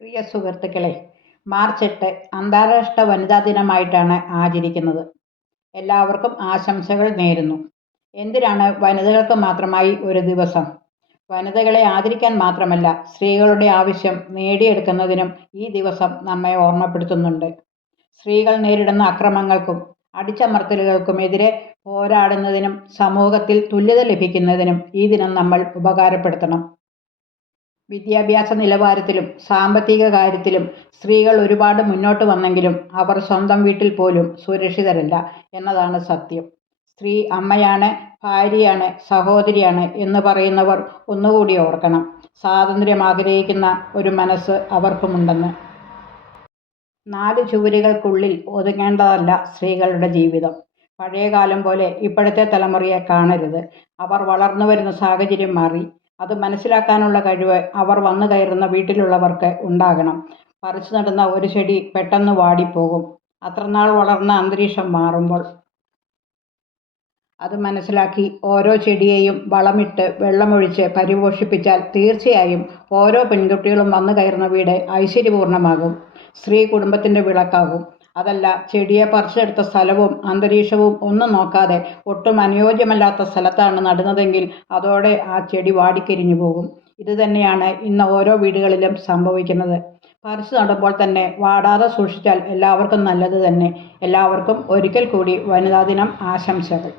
പ്രിയ സുഹൃത്തുക്കളെ, മാർച്ച് 8 അന്താരാഷ്ട്ര വനിതാ ദിനമായിട്ടാണ് ആചരിക്കുന്നത്. എല്ലാവർക്കും ആശംസകൾ നേരുന്നു. എന്തിനാണ് വനിതകൾക്ക് മാത്രമായി ഒരു ദിവസം? വനിതകളെ ആദരിക്കാൻ മാത്രമല്ല, സ്ത്രീകളുടെ ആവശ്യം നേടിയെടുക്കുന്നതിനും ഈ ദിവസം നമ്മെ ഓർമ്മപ്പെടുത്തുന്നുണ്ട്. സ്ത്രീകൾ നേരിടുന്ന അക്രമങ്ങൾക്കും അടിച്ചമർത്തലുകൾക്കുമെതിരെ പോരാടുന്നതിനും സമൂഹത്തിൽ തുല്യത ലഭിക്കുന്നതിനും ഈ ദിനം നമ്മൾ ഉപകാരപ്പെടുത്തണം. വിദ്യാഭ്യാസ നിലവാരത്തിലും സാമ്പത്തിക കാര്യത്തിലും സ്ത്രീകൾ ഒരുപാട് മുന്നോട്ട് വന്നെങ്കിലും അവർ സ്വന്തം വീട്ടിൽ പോലും സുരക്ഷിതരല്ല എന്നതാണ് സത്യം. സ്ത്രീ അമ്മയാണ്, ഭാര്യയാണ്, സഹോദരിയാണ് എന്ന് പറയുന്നവർ ഒന്നുകൂടി ഓർക്കണം. സ്വാതന്ത്ര്യം ആഗ്രഹിക്കുന്ന ഒരു മനസ്സ് അവർക്കുമുണ്ടെന്ന്. 4 ചുവരുകൾക്കുള്ളിൽ ഒതുങ്ങേണ്ടതല്ല സ്ത്രീകളുടെ ജീവിതം. പഴയകാലം പോലെ ഇപ്പോഴത്തെ തലമുറയെ കാണരുത്. അവർ വളർന്നു വരുന്ന സാഹചര്യം മാറി. അത് മനസ്സിലാക്കാനുള്ള കഴിവ് അവർ വന്നു കയറുന്ന വീട്ടിലുള്ളവർക്ക് ഉണ്ടാകണം. പറിച്ചു നടുന്ന ഒരു ചെടി പെട്ടെന്ന് വാടിപ്പോകും. അത്രനാൾ വളർന്ന അന്തരീക്ഷം മാറുമ്പോൾ. അത് മനസ്സിലാക്കി ഓരോ ചെടിയെയും വളമിട്ട് വെള്ളമൊഴിച്ച് പരിപോഷിപ്പിച്ചാൽ തീർച്ചയായും ഓരോ പെൺകുട്ടികളും വന്നു കയറുന്ന വീട് ഐശ്വര്യപൂർണ്ണമാകും. സ്ത്രീ കുടുംബത്തിൻ്റെ വിളക്കാകും. അതല്ല, ചെടിയെ പറിച്ചെടുത്ത സ്ഥലവും അന്തരീക്ഷവും ഒന്നും നോക്കാതെ ഒട്ടും അനുയോജ്യമല്ലാത്ത സ്ഥലത്താണ് നടുന്നതെങ്കിൽ അതോടെ ആ ചെടി വാടിക്കരിഞ്ഞു പോകും. ഇത് തന്നെയാണ് ഇന്ന് ഓരോ വീടുകളിലും സംഭവിക്കുന്നത്. പറിച്ചു നടുമ്പോൾ തന്നെ വാടാതെ സൂക്ഷിച്ചാൽ എല്ലാവർക്കും നല്ലത് തന്നെ. എല്ലാവർക്കും ഒരിക്കൽ കൂടി വനിതാ ദിനം ആശംസകൾ.